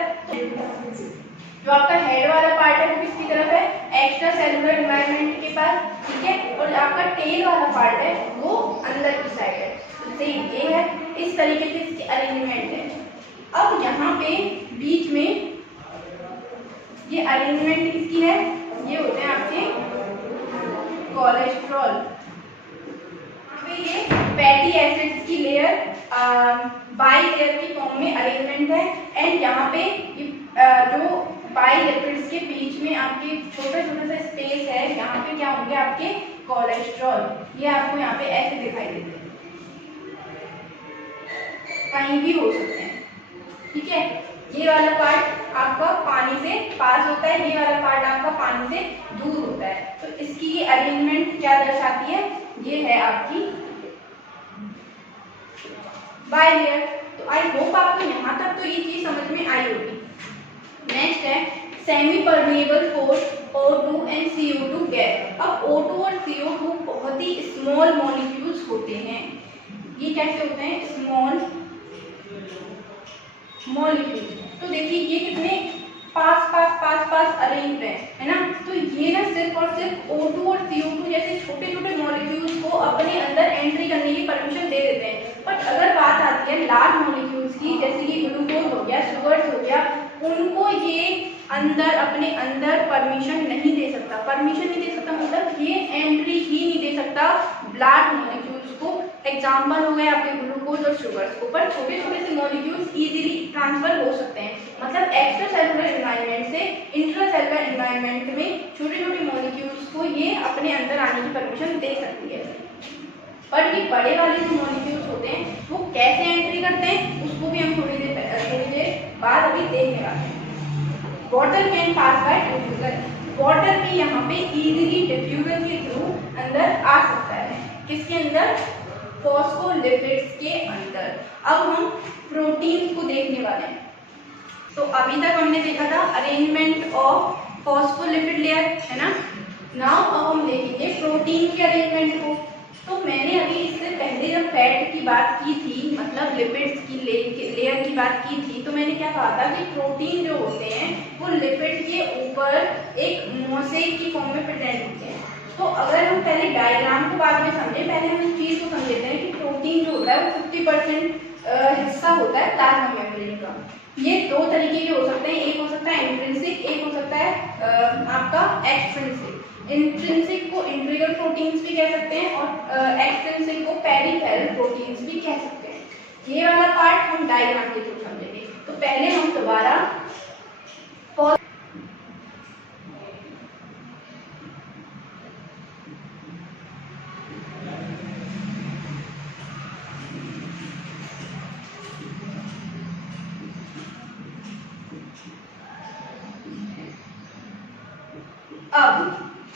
जो आपका हेड वाला पार्ट है वो किसकी तरफ है, एक्स्ट्रा सेलुलर एनवायरनमेंट के पास, ठीक है। और आपका टेल वाला पार्ट है वो अंदर की साइड है। तो ये है, इस तरीके से इसकी अरेंजमेंट है। अब यहाँ पे बीच में ये अरेंजमेंट किसकी है, ये होते हैं आपके कोलेस्ट्रॉल। ये फैटी एसिड्स की लेयर बाई लेयर की फॉर्म में अरेंजमेंट है। एंड यहाँ पे जो बाई लिपिड्स के बीच में आपके छोटा छोटा सा स्पेस है, यहाँ पे क्या होंगे आपके कोलेस्ट्रॉल। ये आपको यहाँ पे ऐसे दिखाई देते हैं, कहीं भी हो सकते हैं, ठीक है। ये वाला पार्ट आपका पानी से पास होता है, ये वाला पार्ट आपका पानी से दूर होता है। तो इसकी ये अरेंजमेंट क्या दर्शाती है, ये है आपकी बाई लेयर। तो आई होप आपको यहाँ तक तो ये चीज समझ में आई होगी। नेक्स्ट है semi permeable force O2 and CO2 gas. अब O2 और CO2 बहुत ही स्मॉल मॉलिक्यूल्स होते हैं। ये कैसे होते हैं, स्मॉल मॉलिक्यूल्स। तो देखिए ये कितने पास पास पास पास अरेंज्ड है ना। तो ये ना सिर्फ और सिर्फ O2 और CO2 जैसे छोटे छोटे मॉलिक्यूल्स को अपने अंदर एंट्री करने की परमिशन दे देते हैं। बट अगर बात आती है लार्ज मॉलिक्यूल्स की, जैसे कि ग्लूकोज हो गया, शुगर्स हो गया, उनको ये अंदर अपने अंदर परमिशन नहीं दे सकता। परमिशन नहीं दे सकता मतलब ये एंट्री ही नहीं दे सकता लार्ज मॉलिक्यूल्स को। एग्जाम्पल हो गए आपके ग्लूकोज और शुगर्स को। पर छोटे छोटे से मॉलिक्यूल्स इजीली ट्रांसफर हो सकते हैं। मतलब एक्स्ट्रा सेलुलर एनवायरनमेंट से इंट्रा सेलुलर एनवायरनमेंट में छोटे छोटे मॉलिक्यूल्स को ये अपने अंदर आने की परमिशन दे सकती है। पर ये बड़े वाले जो मॉलिक्यूल्स होते हैं वो कैसे एंट्री करते हैं, उसको भी हम थोड़ी देर बाद अभी देखने वाले हैं। Water can pass bye diffusion. Water भी यहाँ पे इजीली डिफ्यूजन के थ्रू अंदर आ सकता है। किसके अंदर, फॉस्फोलिपिड्स के अंदर। अब हम प्रोटीन को देखने वाले हैं। तो अभी तक हमने देखा था अरेंजमेंट ऑफ फॉस्फोलिपिड लेयर, है ना। नाउ अब हम देखेंगे प्रोटीन के अरेंजमेंट को। तो मैंने अभी इससे पहले जब फैट की बात की थी, मतलब लिपिड्स की लेयर की बात की थी, तो मैंने क्या कहा था कि प्रोटीन जो होते हैं वो लिपिड के ऊपर एक मोज़ेक की फॉर्म में प्रेजेंट होते हैं। तो अगर हम पहले डायग्राम को बाद में समझें, पहले हम इस चीज़ को समझते हैं कि प्रोटीन जो होता है वो 50% हिस्सा होता है प्लाज्मा मेम्ब्रेन का। ये दो तरीके के हो सकते हैं, एक हो सकता है इंट्रिंसिक, एक हो सकता है आपका एक्सट्रिंसिक। इंट्रिंसिक को इंट्रिगल प्रोटीन्स भी कह सकते हैं और एक्सट्रिंसिक को पेरिफेरल प्रोटीन्स भी कह सकते हैं। ये वाला पार्ट हम डायग्राम के थ्रू समझेंगे। तो पहले हम दोबारा अब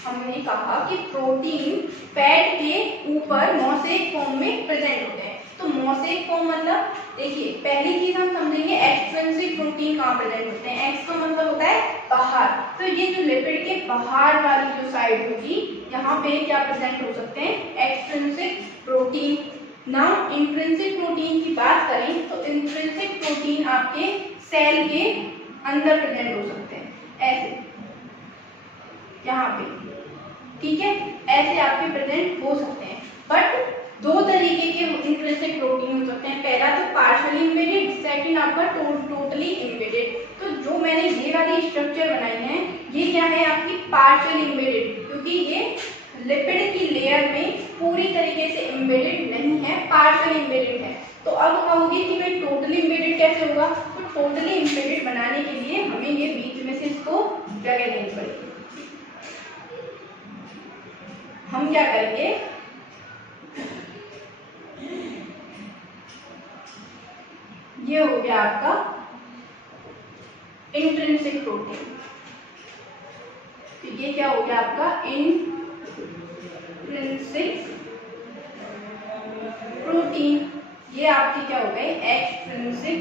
हमने कहा कि प्रोटीन फैट के ऊपर मोज़ेक फॉर्म में प्रेजेंट होते हैं। तो मोज़ेक फॉर्म मतलब देखिए पहली चीज हम समझेंगे एक्सट्रिंसिक प्रोटीन कहाँ प्रेजेंट होते हैं। एक्स का मतलब होता है बाहर। तो ये जो लिपिड के बाहर वाली जो साइड होगी यहाँ पे क्या प्रेजेंट हो सकते हैं, extrinsic protein. Now intrinsic protein की बात करें तो इंट्रिंसिक प्रोटीन आपके सेल के अंदर प्रेजेंट हो सकते हैं, ऐसे यहाँ पे, ठीक है, ऐसे आपके प्रेजेंट हो सकते हैं। बट दो तरीके के इंट्रिंसिक प्रोटीन हो सकते हैं। पहला तो पार्शियली इम्बेडेड, सेकंड आपका टोटली इम्बेडेड। तो जो मैंने ये वाली स्ट्रक्चर बनाई है ये क्या है आपकी पार्शियली इम्बेडेड, क्योंकि ये लिपिड की लेयर में पूरी तरीके से इम्बेडेड नहीं है, पार्शियली इम्बेडेड है। तो अब कहोगे कि भाई टोटली इम्बेडेड कैसे होगा। तो टोटली इम्बेडेड बनाने के लिए हमें ये बीच में से इसको जगह देनी पड़ेगी। हम क्या करेंगे, ये हो गया आपका इंट्रिंसिक प्रोटीन। तो ये क्या हो गया आपका इंट्रिंसिक प्रोटीन। ये आपकी क्या हो गई एक्सट्रिंसिक।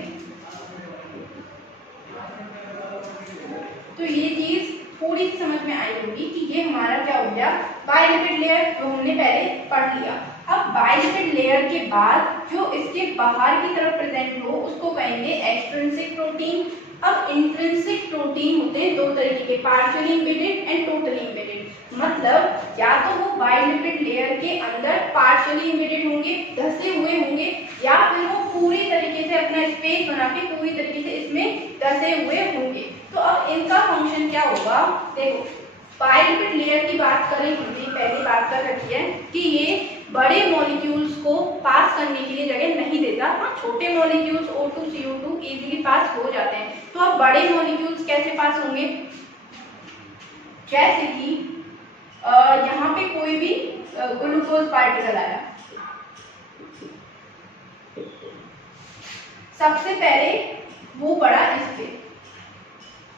तो ये चीज थोड़ी सी समझ में आई होगी कि ये हमारा क्या हो गया बायलिपिड लेयर, जो हमने पहले पढ़ लिया। अब बाइलिपिड लेयर के बाद जो इसके बाहर की तरफ प्रेजेंट हो उसको कहेंगे एक्सट्रिंसिक प्रोटीन। अब इंट्रिंसिक प्रोटीन होते हैं दो तरीके के, partially embedded and totally embedded. मतलब या तो वो बाइलिपिड लेयर के अंदर पार्शियली इम्बेडेड होंगे, धसे हुए होंगे, या फिर वो पूरी तरीके से अपना स्पेस बना के पूरी तरीके से इसमें धसे हुए होंगे। तो अब इनका फंक्शन क्या होगा, देखो बाइलिपिड लेयर की बात करें, हमने पहले बात कर रखी है कि ये बड़े मॉलिक्यूल्स को पास करने के लिए जगह नहीं देता। हाँ, छोटे molecules O2 CO2 easily pass हो जाते हैं। तो अब बड़े मॉलिक्यूल्स कैसे पास होंगे, जैसे कि यहाँ पे कोई भी ग्लूकोज पार्टिकल आया, सबसे पहले वो पड़ा इस पे,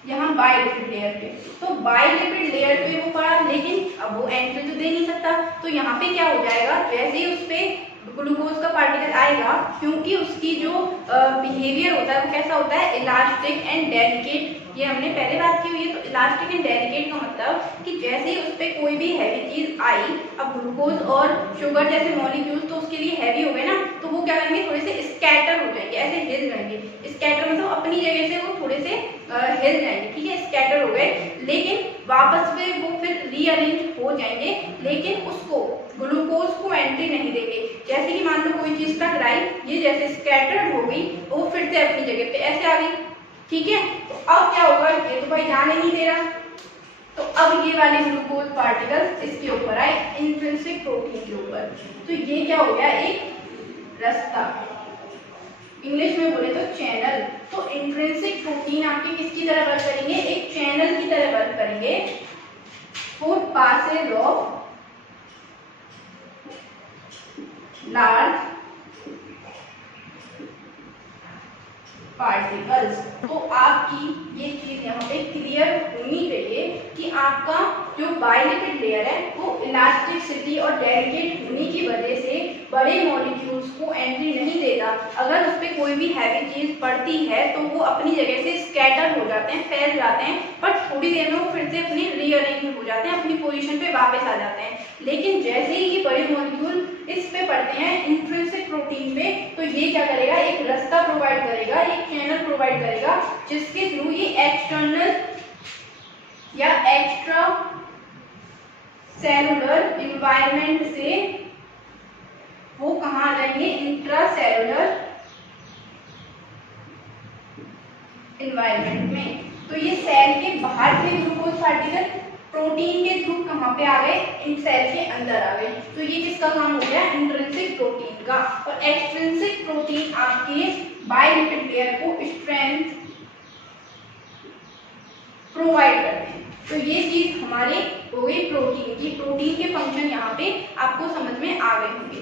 यहाँ बाइलिपिड लेयर पे। तो बाइलिपिड लेयर पे वो पड़ा, लेकिन अब वो एंट्री तो दे नहीं सकता। तो यहाँ पे क्या हो जाएगा, जैसे ही उस पे ग्लूकोज का पार्टिकल आएगा, क्योंकि उसकी जो बिहेवियर होता है वो कैसा होता है, इलास्टिक एंड डेलिकेट। ये हमने पहले बात की हुई है। तो इलास्टिक एंड डेलिकेट का मतलब कि जैसे ही उस पे कोई भी हैवी चीज आई, अब ग्लूकोज और शुगर जैसे मॉलिक्यूल्स तो उसके लिए हैवी हो गए ना, तो वो क्या करेंगे, थोड़े से स्कैटर हो जाएंगे, ऐसे हिल जाएंगे। स्कैटर मतलब अपनी जगह से वो थोड़े से हिल जाएंगे, ठीक है, स्कैटर हो गए, लेकिन वापस पे वो फिर रीअरेंज हो जाएंगे, लेकिन उसको ग्लूकोज को एंट्री नहीं देंगे। जैसे कि मान लो कोई चीज टकराई, ये जैसे स्कैटर्ड हो गई, वो फिर से अपनी जगह पे ऐसे आ गई, ठीक है। तो अब क्या होगा, ये तो भाई जाने नहीं दे रहा, तो अब ये वाले ग्लूकोज पार्टिकल्स इसके ऊपर आए, इंट्रिंसिक प्रोटीन के ऊपर। तो ये क्या हो गया, एक रास्ता, इंग्लिश में बोले तो चैनल। तो इंट्रिंसिक प्रोटीन आपके किसकी तरह वर्क करेंगे, एक चैनल की तरह वर्क करेंगे for passage of large particles. तो आपकी ये चीज यहाँ पे क्लियर होनी चाहिए कि आपका जो बाइलिपिड लेयर है वो इलास्टिसिटी और डेलिकेट होने की वजह से बड़े मॉलिक्यूल्स को एंट्री नहीं देता। अगर उस पर कोई भी हैवी चीज पड़ती है तो वो अपनी जगह से स्कैटर हो जाते हैं, फैल जाते हैं, पर थोड़ी देर में वो फिर से अपनी रीअरेंज हो जाते हैं, अपनी पोजीशन पे वापस आ जाते हैं। लेकिन जैसे ही ये बड़े मॉलिक्यूल इस पे पड़ते हैं इंट्रिंसिक प्रोटीन पे, तो ये क्या करेगा, एक रास्ता प्रोवाइड करेगा, एक चैनल प्रोवाइड करेगा, जिसके थ्रू ये एक्सटर्नल या एक्स्ट्रा सेलुलर इन्वायरमेंट से वो कहाँ आ जाएंगे, इंट्रा सेलुलर इन्वायरमेंट में। तो ये सेल के बाहर थे ग्लूकोज पार्टिकल, प्रोटीन के थ्रू कहाँ पे आ गए, इन सेल के अंदर आ गए। तो ये किसका काम हो गया, इंट्रिंसिक प्रोटीन का। और एक्सट्रिंसिक प्रोटीन आपके बाइलिपिड लेयर को स्ट्रेंथ प्रोवाइड करते हैं। तो ये चीज हमारे हो गई प्रोटीन की। प्रोटीन के फंक्शन यहाँ पे आपको समझ में आ गए होंगे।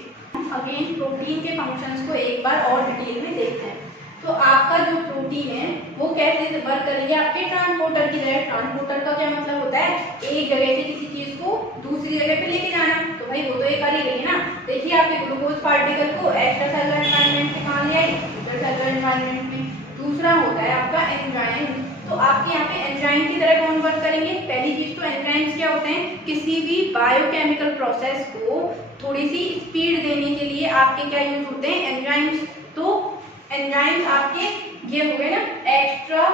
अगेन प्रोटीन के फंक्शंस को एक बार और डिटेल में देखते हैं। तो आपका जो प्रोटीन है वो कैसे वर्क करेंगे, आपके ट्रांसपोर्टर की तरह। ट्रांसपोर्टर का क्या मतलब होता है, एक जगह से किसी चीज को दूसरी जगह पे लेके जाना। तो भाई वो तो ये कर ही रही है ना। देखिए आपके ग्लूकोज पार्टिकल को एक्स्ट्रा सेलुलर एनवायरनमेंट से कहाँ ले आई, इंट्रासेलुलर एनवायरनमेंट में। दूसरा होता है आपका एंजाइम। तो आपके यहाँ पे एंजाइम की तरह कौन वर्क करेंगे, पहली चीज तो एंजाइम्स क्या होते हैं, किसी भी बायोकेमिकल प्रोसेस को थोड़ी सी स्पीड देने के लिए आपके क्या यूज होते हैं, एंजाइम्स। तो एंजाइम्स आपके ये हो गए ना एक्स्ट्रा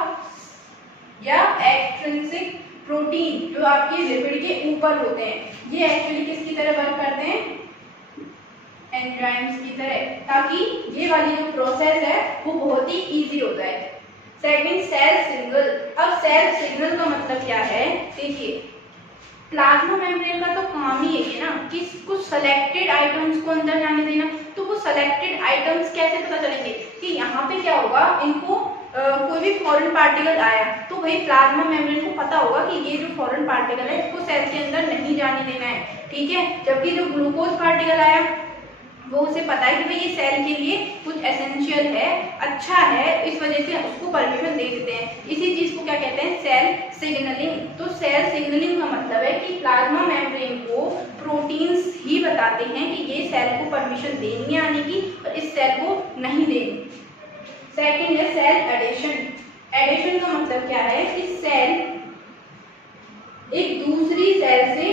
या एक्सट्रिंसिक प्रोटीन, जो आपके लिपिड के ऊपर होते हैं। ये एक्चुअली किसकी तरह वर्क करते हैं, एंजाइम्स की तरह, ताकि ये वाली जो प्रोसेस है वो बहुत ही इजी हो जाए। Second, cell signal. अब सेल सिग्नल का मतलब क्या है, देखिए प्लाज्मा मेम्ब्रेन का तो काम ही है ना कि कुछ सेलेक्टेड आइटम्स को अंदर जाने देना। तो वो सेलेक्टेड आइटम्स कैसे पता चलेंगे कि यहाँ पे क्या होगा, इनको कोई भी फॉरेन पार्टिकल आया तो भाई प्लाज्मा मेम्ब्रेन को पता होगा कि ये जो फॉरेन पार्टिकल है इसको सेल के अंदर नहीं जाने देना है, ठीक है। जबकि जो ग्लूकोज पार्टिकल आया वो उसे पता है कि भाई ये सेल के लिए कुछ एसेंशियल है, अच्छा है, इस वजह से उसको परमिशन दे देते हैं। इसी चीज को क्या कहते हैं, सेल सिग्नलिंग। तो सेल सिग्नलिंग का मतलब है कि प्लाज्मा मेम्ब्रेन को प्रोटीन्स ही बताते हैं कि ये सेल को परमिशन देनी है आने की और इस सेल को नहीं देनी। सेकंड है सेल एडेशन। एडेशन का मतलब क्या है कि सेल एक दूसरी सेल से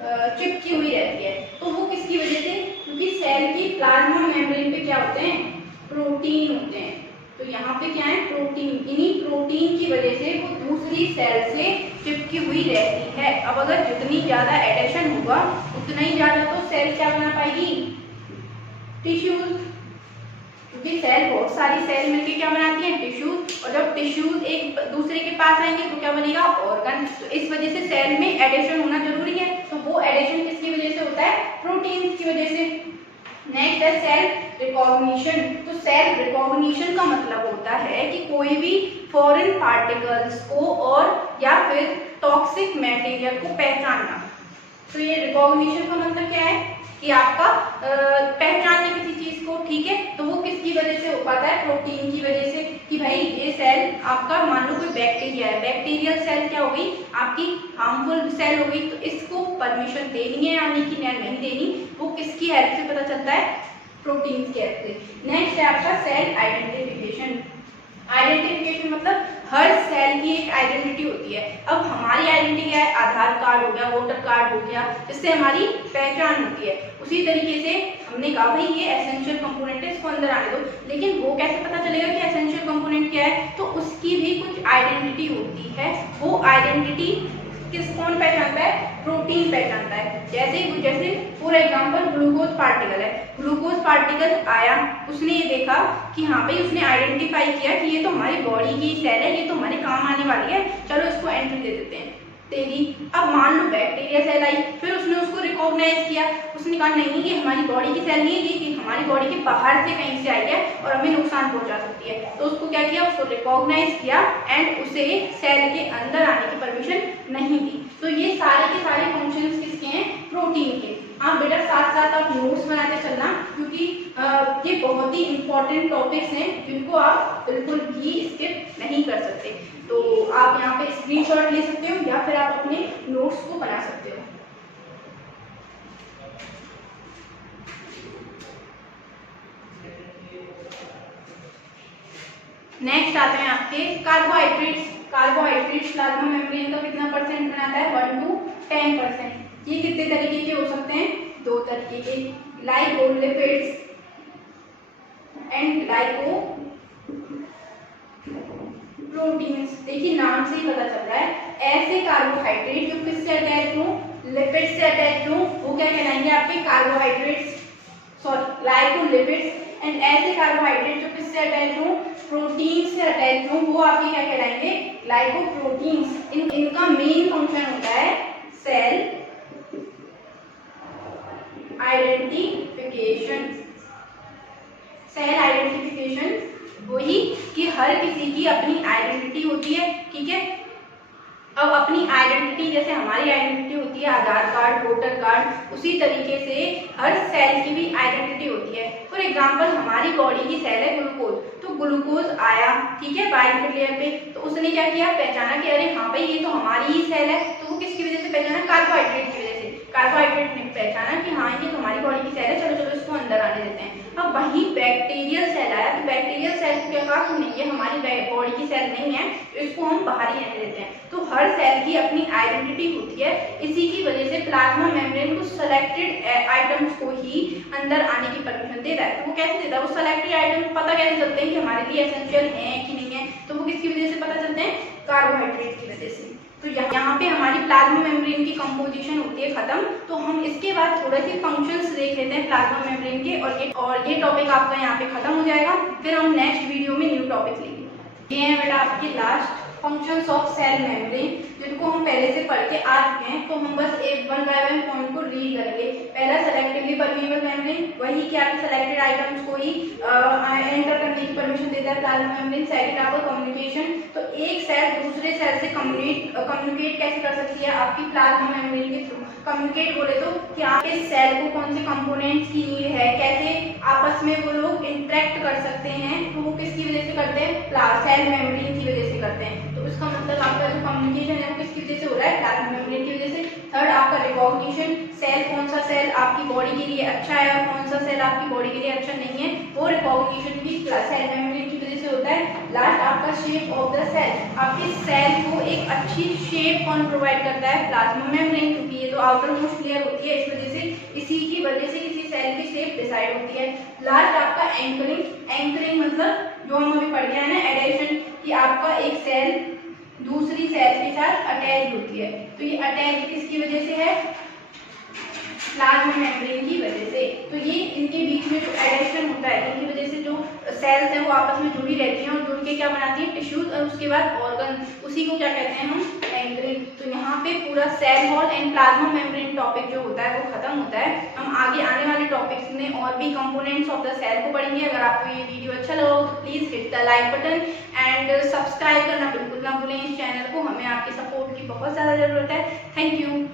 चिपकी हुई रहती है। तो वो किसकी वजह से, क्योंकि पे क्या है, प्रोटीन। इन्हीं प्रोटीन की वजह से वो दूसरी सेल से चिपकी हुई रहती है। अब अगर जितनी ज्यादा एडिशन होगा उतना ही ज्यादा तो सेल क्या बना पाएगी, टिश्यूज। क्योंकि सेल बहुत सारी सेल मिलकर क्या बनाती है, टिश्यूज। और जब टिश्यूज एक दूसरे के पास आएंगे तो क्या बनेगा, ऑर्गन। तो इस वजह से सेल में एडिशन होना जरूरी है। तो वो एडिशन किसकी वजह से होता है, प्रोटीन की वजह से। नेक्स्ट है सेल रिकॉग्निशन। तो सेल रिकॉग्निशन का मतलब होता है कि कोई भी फॉरेन पार्टिकल्स को और या फिर टॉक्सिक मटेरियल को पहचानना। तो ये रिकॉग्निशन का मतलब क्या है कि आपका पहचानना किसी चीज को, ठीक है। तो वो किसकी वजह से हो पाता है, प्रोटीन की वजह से। कि भाई ये सेल आपका, मान लो कोई बैक्टीरिया है, बैक्टीरियल सेल क्या हो गई, आपकी हार्मफुल सेल हो गई, तो इसको परमिशन देनी है आने की या नहीं देनी, वो किसकी हेल्प से पता चलता है, प्रोटीन की हेल्प से। नेक्स्ट है आपका सेल आइडेंटिफिकेशन। आइडेंटिफिकेशन मतलब हर सेल की एक आइडेंटिटी होती है। अब हमारी आइडेंटिटी क्या है, आधार कार्ड हो गया, वोटर कार्ड हो गया, इससे हमारी पहचान होती है। उसी तरीके से हमने कहा भाई ये एसेंशियल कंपोनेंट है, इसको अंदर आने दो, लेकिन वो कैसे पता चलेगा कि एसेंशियल कंपोनेंट क्या है, तो उसकी भी कुछ आइडेंटिटी होती है। वो आइडेंटिटी कौन पहचानता है, प्रोटीन पहचानता है। जैसे फॉर एग्जांपल ग्लूकोज पार्टिकल है, ग्लूकोज पार्टिकल आया, उसने ये देखा कि हाँ भाई, उसने आइडेंटिफाई किया कि ये तो हमारी बॉडी की सेल है, ये तो हमारे काम आने वाली है, चलो इसको एंट्री दे देते हैं, दे दी। अब मान लो बैक्टीरिया सेल आई, फिर उसने उसको रिकॉग्नाइज किया, उसने कहा नहीं ये हमारी बॉडी की सेल नहीं है, ये हमारी बॉडी के बाहर से कहीं से आई है और हमें नुकसान पहुंचा सकती है। तो उसको क्या किया, उसको रिकॉग्नाइज किया एंड उसे सेल के अंदर आने की परमिशन नहीं दी। तो ये सारे के सारे फंक्शंस किसके हैं, प्रोटीन के। आप बेटा साथ साथ आप नोट्स बनाते चलना, क्योंकि ये बहुत ही इंपॉर्टेंट टॉपिक्स हैं जिनको आप बिल्कुल भी स्किप नहीं कर सकते। तो आप यहाँ पे स्क्रीनशॉट ले सकते हो या फिर आप अपने नोट्स को बना सकते हो। नेक्स्ट आते हैं आपके कार्बोहाइड्रेट्स। कार्बोहाइड्रेट्स प्लाज्मा मेम्ब्रेन का कितना परसेंट बनाता है, 1 to 10%। ये कितने तरीके के हो सकते हैं, 2 तरीके के, लाइपोलिपिड्स एंड लाइको प्रोटीन्स। देखिए नाम से ही पता चल रहा है, ऐसे कार्बोहाइड्रेट जो किससे अटैच हो, लिपिड से अटैच हो, वो क्या कहलाएंगे आपके कार्बोहाइड्रेट्स, सॉरी लाइकोलिपिड्स। एंड ऐसे कार्बोहाइड्रेट जो किससे अटैच हो, प्रोटीन से अटैच हो, वो आपके क्या कहलाएंगे, लाइकोप्रोटीन्स। इनका मेन फंक्शन होता है सेल आइडेंटिफिकेशन। सेल आइडेंटिफिकेशन वही कि हर किसी की अपनी आइडेंटिटी होती है, ठीक है। अब अपनी आइडेंटिटी, जैसे हमारी आइडेंटिटी होती है आधार कार्ड, वोटर कार्ड, उसी तरीके से हर सेल की भी आइडेंटिटी होती है। फॉर एग्जांपल हमारी बॉडी की सेल है ग्लूकोज, तो ग्लूकोज आया, ठीक है, बायोलिपिड लेयर पे, तो उसने क्या किया, पहचाना कि अरे हाँ भाई ये तो हमारी ही सेल है। तो वो किसकी वजह से पहचाना, कार्बोहाइड्रेट की वजह से। कार्बोहाइड्रेट ने पहचाना कि हाँ ये तो हमारी बॉडी की सेल है, चलो चलो इसको अंदर आने देते हैं। अब वही बैक्टीरियल सेल आया, तो बैक्टीरियल सेल को क्या कहा कि नहीं ये हमारी बॉडी की सेल नहीं है, तो इसको हम बाहर ही रहने देते हैं। तो हर सेल की अपनी आइडेंटिटी होती है। इसी की वजह से प्लाज्मा मेम्ब्रेन को सेलेक्टेड आइटम्स को ही अंदर आने की परमिशन देता है। तो वो कैसे देता है, वो सेलेक्टेड आइटम पता कैसे चलते हैं कि हमारे लिए एसेंशियल हैं कि नहीं है, तो वो किसकी वजह से पता चलते हैं, कार्बोहाइड्रेट की वजह से। तो यहाँ पे हमारी प्लाज्मा मेम्ब्रेन की कंपोजिशन होती है खत्म। तो हम इसके बाद थोड़े से फंक्शंस देख लेते हैं प्लाज्मा मेम्ब्रेन के, और ये टॉपिक आपका यहाँ पे खत्म हो जाएगा। फिर हम नेक्स्ट वीडियो में न्यू टॉपिक लेंगे। ये है बेटा आपके last functions of cell membrane, जिनको हम पहले से पढ़ के आ चुके हैं। तो हम बस एक 1 by 1 पॉइंट को रीड करेंगे। पहला सेलेक्टिवली परमेबल मेम्ब्रेन, वही क्या सेलेक्टेड आइटम्स को ही एंटर करने की परमिशन देता है प्लाज्मा मेम्ब्रेन। सेकंड आपका कम्युनिकेशन, तो एक सेल दूसरे सेल से कम्युनिकेट कैसे कर सकती है, आपकी प्लाज्मा मेम्ब्रेन के थ्रू। कम्युनिकेट बोले तो क्या इस सेल को कौन से कंपोनेंट्स की नीड है, कैसे आपस में वो लोग इंटरेक्ट कर सकते हैं, तो वो किसकी वजह से करते हैं, सेल मेम्ब्रेन की वजह से करते हैं। तो इसका मतलब आपका जो कम्युनिकेशन है वो किसकी वजह से हो रहा है, प्लाज्मा मेम्ब्रेन की वजह से। थर्ड आपका रिकॉग्निशन, सेल कौन सा सेल आपकी बॉडी के लिए अच्छा है और कौन सा सेल आपकी बॉडी के लिए अच्छा नहीं है, वो रिकॉग्निशन भी सेल मेम्ब्रेन की वजह से होता है। लास्ट आपका शेप ऑफ द सेल, आपके सेल को एक अच्छी शेप कौन प्रोवाइड करता है, प्लाज्मा मेम्ब्रेन, क्योंकि ये तो आउटर मोस्ट लेयर होती है, इस वजह से इसी की वजह से किसी सेल की शेप डिसाइड होती है। लास्ट आपका एंकरिंग, एंकरिंग मतलब जो हम अभी पढ़ गए हैं ना, एक सेल दूसरी सेल के साथ अटैच होती है। तो ये अटैच किसकी वजह से है? प्लाज्मा मेम्ब्रेन की वजह से। तो ये इनके बीच में जो एडेशन होता है, इनकी वजह से जो सेल्स हैं वो आपस में जुड़ी रहती हैं और जुड़ के क्या बनाती हैं? टिश्यूज, और उसके बाद ऑर्गन, उसी को क्या कहते हैं हम? मेम्ब्रेन। तो यहाँ पे पूरा cell wall and plasma membrane topic जो होता है वो खत्म होता है। हम आगे आने वाले टॉपिक्स में और भी कंपोनेंट्स ऑफ द सेल को पढ़ेंगे। अगर आपको ये वीडियो अच्छा लगा हो तो please hit the like button and subscribe करना बिल्कुल ना भूलें इस चैनल को। हमें आपके सपोर्ट की बहुत ज़्यादा ज़रूरत है। Thank you.